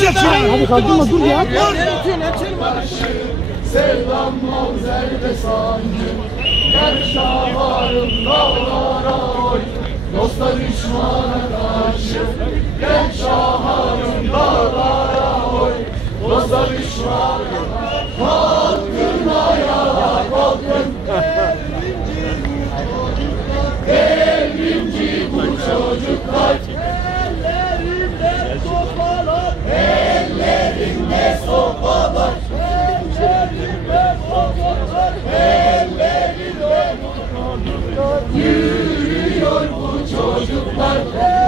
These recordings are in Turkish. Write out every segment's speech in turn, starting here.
çek şurayı. Hadi kaldırma. Dur ya. Sevdam mavzerde sanki Gerşavarım dağlara oy. Dosta düşmana karşı. Gerşavarım dağlara oy. Dosta düşmana karşı. Akbar.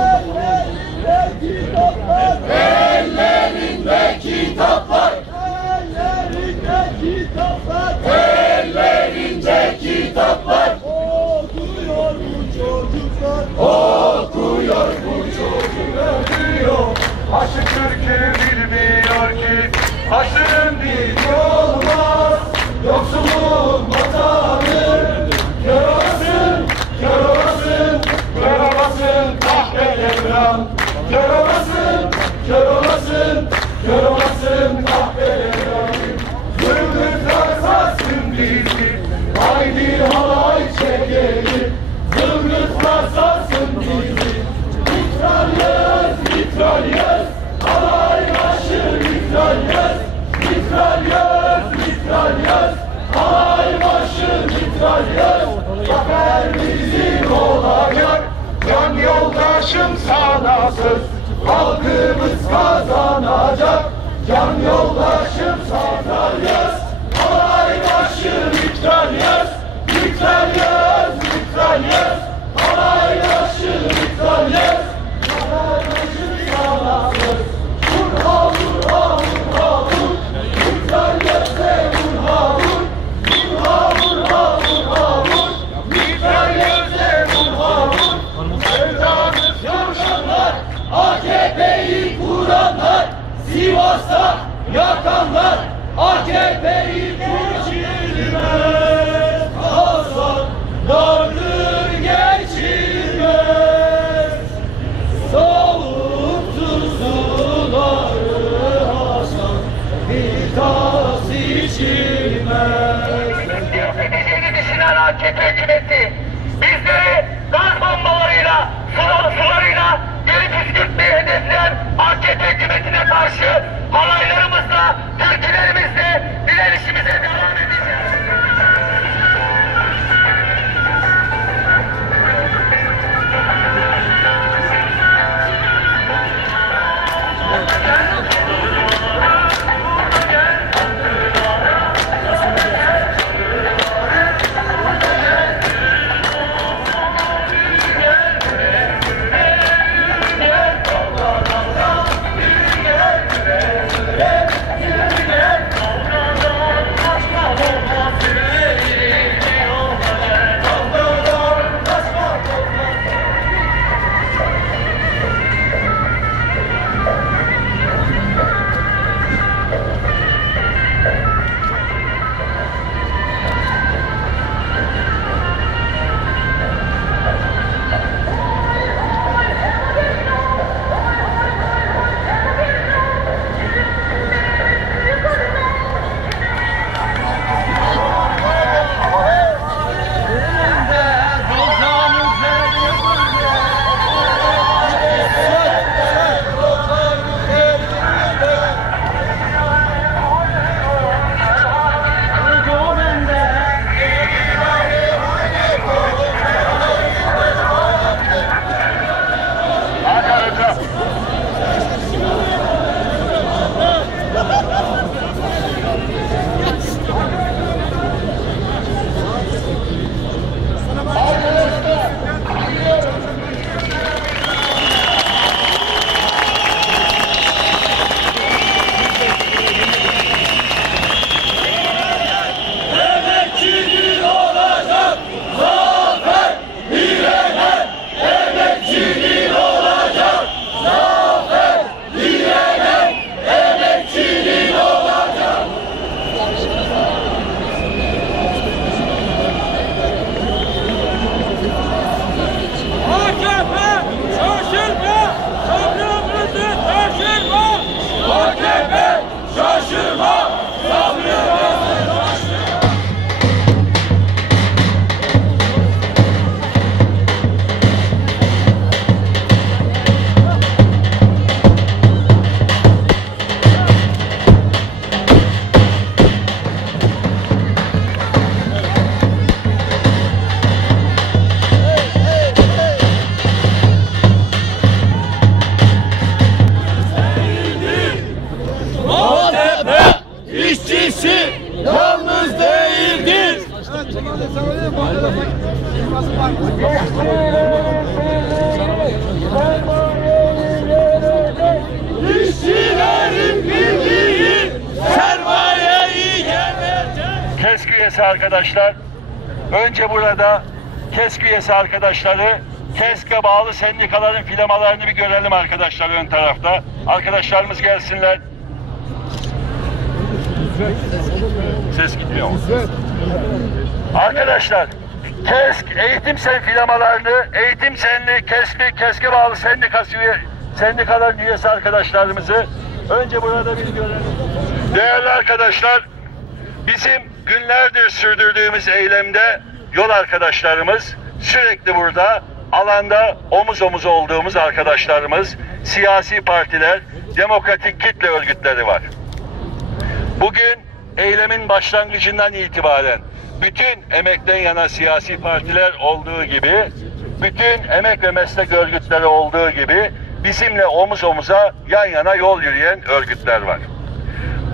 sana söz Halkımız kazanacak. Can yoldaşım sana yaz Alay başı miktar yaz Miktar yaz, miktar yaz Alay başı miktar yaz AKP hükümetine karşı halaylarımızla, türkülerimizle direnişimize devam arkadaşlar, önce burada KESK üyesi arkadaşları, KESK'e bağlı sendikaların filamalarını bir görelim arkadaşlar ön tarafta. Arkadaşlarımız gelsinler. Ses gitmiyor mu? Arkadaşlar, KESK, eğitim sen filamalarını, eğitim senli, KESK'i, KESK'e bağlı sendikası üye, sendikaların üyesi arkadaşlarımızı önce burada bir görelim. Değerli arkadaşlar, Bizim günlerdir sürdürdüğümüz eylemde yol arkadaşlarımız sürekli burada alanda omuz omuz olduğumuz arkadaşlarımız, siyasi partiler, demokratik kitle örgütleri var. Bugün eylemin başlangıcından itibaren bütün emekten yana siyasi partiler olduğu gibi, bütün emek ve meslek örgütleri olduğu gibi bizimle omuz omuza yan yana yol yürüyen örgütler var.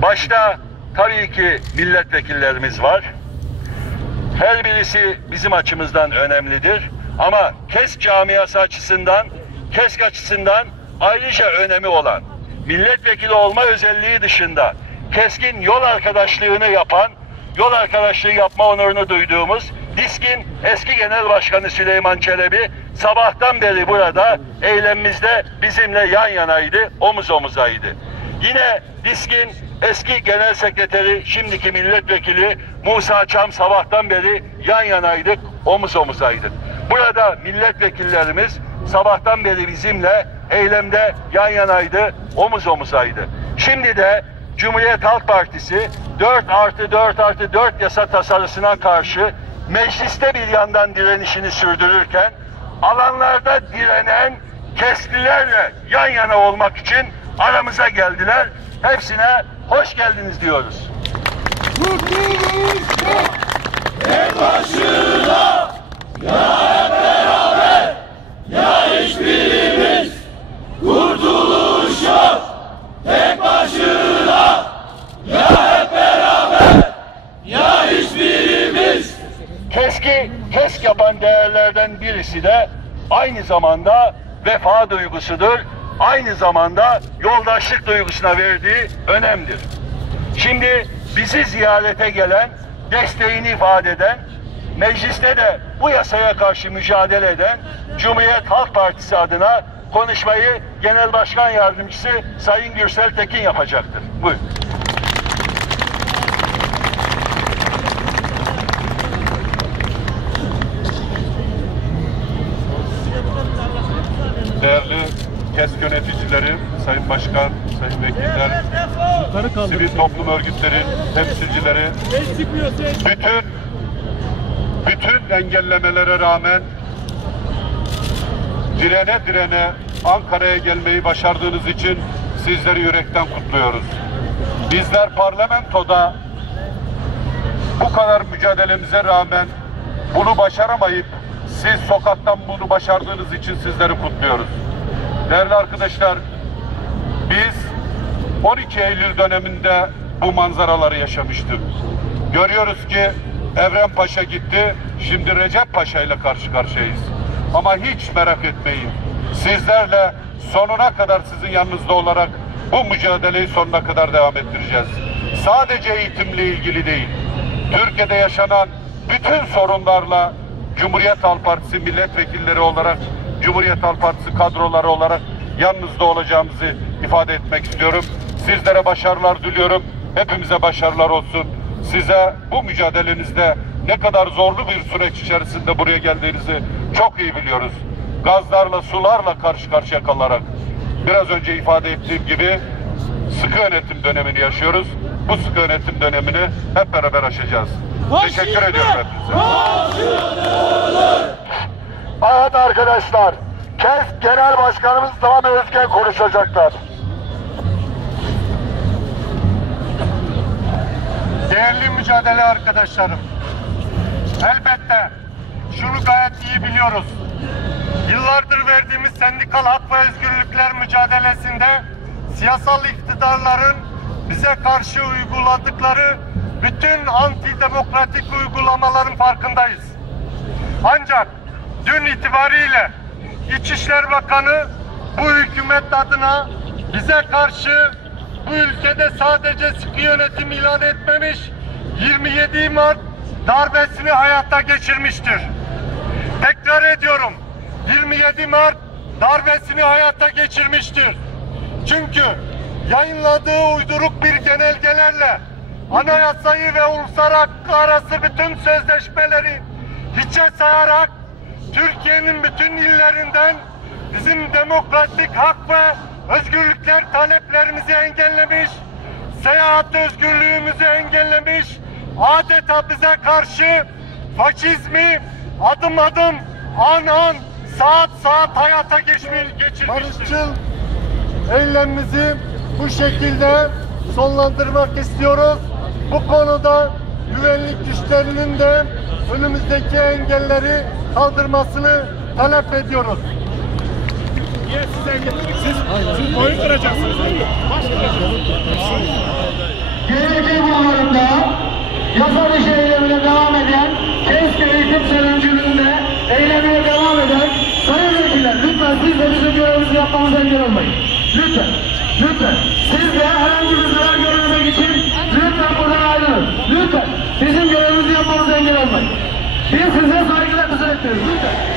Başta tabii ki milletvekillerimiz var. Her birisi bizim açımızdan önemlidir. Ama KESK camiası açısından, KESK açısından ayrıca önemi olan, milletvekili olma özelliği dışında KESK'in yol arkadaşlığını yapan, yol arkadaşlığı yapma onurunu duyduğumuz DİSK'in eski genel başkanı Süleyman Çelebi sabahtan beri burada eylemimizde bizimle yan yanaydı, omuz omuzaydı. Yine DİSK'in eski genel sekreteri, şimdiki milletvekili Musa Çam sabahtan beri yan yanaydık, omuz omuzaydık. Burada milletvekillerimiz sabahtan beri bizimle eylemde yan yanaydı, omuz omuzaydı. Şimdi de Cumhuriyet Halk Partisi 4 artı 4 artı 4 yasa tasarısına karşı mecliste bir yandan direnişini sürdürürken alanlarda direnen kestilerle yan yana olmak için aramıza geldiler. Hepsine hoş geldiniz diyoruz. En başına ya hep beraber ya hiçbirimiz kurtuluşa tek başına ya hep beraber ya hiçbirimiz KESK'i KESK yapan değerlerden birisi de aynı zamanda vefa duygusudur. Aynı zamanda yoldaşlık duygusuna verdiği önemdir. Şimdi bizi ziyarete gelen, desteğini ifade eden, mecliste de bu yasaya karşı mücadele eden Cumhuriyet Halk Partisi adına konuşmayı Genel Başkan Yardımcısı Sayın Gürsel Tekin yapacaktır. Buyurun. Değerli KESK yöneticileri, Sayın Başkan, Sayın Vekiller, sivil toplum örgütleri, temsilcileri, bütün bütün engellemelere rağmen direne direne Ankara'ya gelmeyi başardığınız için sizleri yürekten kutluyoruz. Bizler parlamentoda bu kadar mücadelemize rağmen bunu başaramayıp siz sokaktan bunu başardığınız için sizleri kutluyoruz. Değerli arkadaşlar, biz 12 Eylül döneminde bu manzaraları yaşamıştık. Görüyoruz ki Evren Paşa gitti, şimdi Recep Paşa ile karşı karşıyayız. Ama hiç merak etmeyin. Sizlerle sonuna kadar sizin yanınızda olarak bu mücadeleyi sonuna kadar devam ettireceğiz. Sadece eğitimle ilgili değil. Türkiye'de yaşanan bütün sorunlarla Cumhuriyet Halk Partisi milletvekilleri olarak, Cumhuriyet Halk Partisi kadroları olarak yanınızda olacağımızı ifade etmek istiyorum. Sizlere başarılar diliyorum. Hepimize başarılar olsun. Size bu mücadelenizde ne kadar zorlu bir süreç içerisinde buraya geldiğinizi çok iyi biliyoruz. Gazlarla, sularla karşı karşıya kalarak biraz önce ifade ettiğim gibi sıkı yönetim dönemini yaşıyoruz. Bu sıkı yönetim dönemini hep beraber aşacağız. Teşekkür ediyorum hepinize. Evet arkadaşlar, KESK Genel Başkanımız Sami Özgen konuşacaklar. Değerli mücadele arkadaşlarım, elbette şunu gayet iyi biliyoruz. Yıllardır verdiğimiz sendikal hak ve özgürlükler mücadelesinde siyasal iktidarların bize karşı uyguladıkları bütün antidemokratik uygulamaların farkındayız. Ancak dün itibariyle İçişleri Bakanı bu hükümet adına bize karşı bu ülkede sadece sıkı yönetim ilan etmemiş, 27 Mart darbesini hayata geçirmiştir. Tekrar ediyorum, 27 Mart darbesini hayata geçirmiştir. Çünkü yayınladığı uyduruk bir genelgelerle anayasayı ve uluslar hakkı arası bütün sözleşmeleri hiçe sayarak Türkiye'nin bütün illerinden bizim demokratik hak ve özgürlükler taleplerimizi engellemiş, seyahat özgürlüğümüzü engellemiş, adeta bize karşı faşizmi adım adım, an an, saat saat hayata geçmiş, geçirmiştir. Barışçıl eylemimizi bu şekilde sonlandırmak istiyoruz. Bu konuda güvenlik güçlerinin de önümüzdeki engelleri kaldırmasını talep ediyoruz. Gelecek yıllarında yasa dışı eylemine devam eden, keşke eğitim senenciliğinde eylemine devam eden sayın vekiller lütfen siz de bizim görevimizi yapmamıza engel olmayın. Lütfen, lütfen. Siz de herhangi bir zarar için lütfen buradan ayrılın. Lütfen. Bizim görevimizi yapmamıza engel olmayın. Biz size saygılarımızı ediyoruz. Lütfen.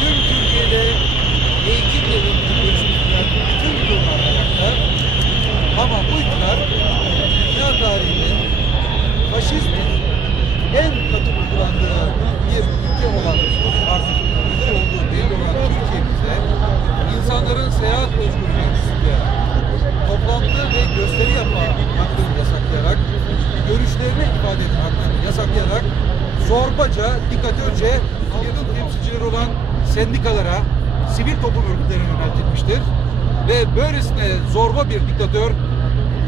tüm Türkiye'de eğitimle ilgili görüşmeler bütün yıllar ayakta. Ama bu iktidar dünya tarihinin faşizmin zorbaca, diktatörce halkın temsilcileri olan sendikalara, sivil toplum örgütlerine yöneltilmiştir. Ve böylesine zorba bir diktatör,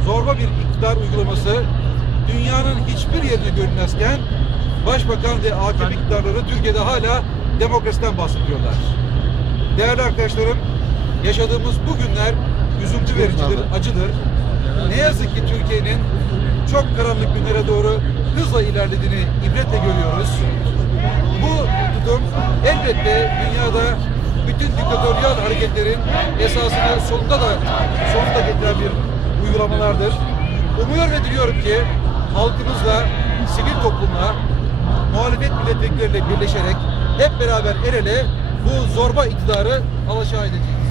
zorba bir iktidar uygulaması dünyanın hiçbir yerinde görünmezken Başbakan ve AKP iktidarları Türkiye'de hala demokrasiden bahsediyorlar. Değerli arkadaşlarım, yaşadığımız bu günler üzüntü vericidir, acıdır. Ne yazık ki Türkiye'nin çok karanlık günlere doğru hızla ilerlediğini ibretle görüyoruz. Bu tutum elbette dünyada bütün diktatöryal hareketlerin esasını sonunda da sonunda getiren bir uygulamalardır. Umuyor ve diliyorum ki halkımızla, sivil toplumla, muhalefet milletvekilleriyle birleşerek hep beraber el ele bu zorba iktidarı alaşağı edeceğiz.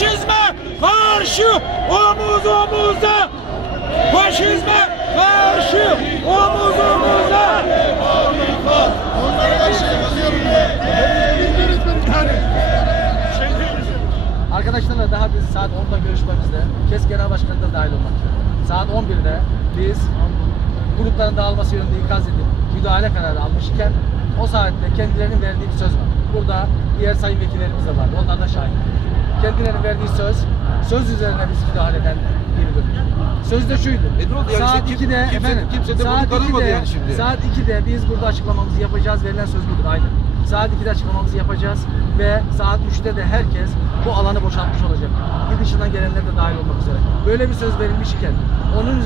Faşizme karşı omuz omuza. Faşizme karşı omuz omuza. Arkadaşlarla daha biz saat 10'da görüşmemizde, KES Genel Başkanı da dahil olmak üzere. Saat 11'de biz grupların dağılması yönünde ikaz edip müdahale kararı almışken o saatte kendilerinin verdiği bir söz var. Burada diğer sayın vekillerimiz de vardı. Onlar da şahit. Kendilerinin verdiği söz, söz üzerine biz müdahaleden geri döndük. Söz de şuydu. E ne oldu yani saat işte kim- 2'de kimse- efendim, kimse de bunu saat tanımadı 2'de, yani şimdi. Saat 2'de biz burada açıklamamızı yapacağız. Verilen söz budur aynı. Saat 2'de açıklamamızı yapacağız ve saat 3'te de herkes bu alanı boşaltmış olacak. İl dışından gelenler de dahil olmak üzere. Böyle bir söz verilmiş iken onun üzerine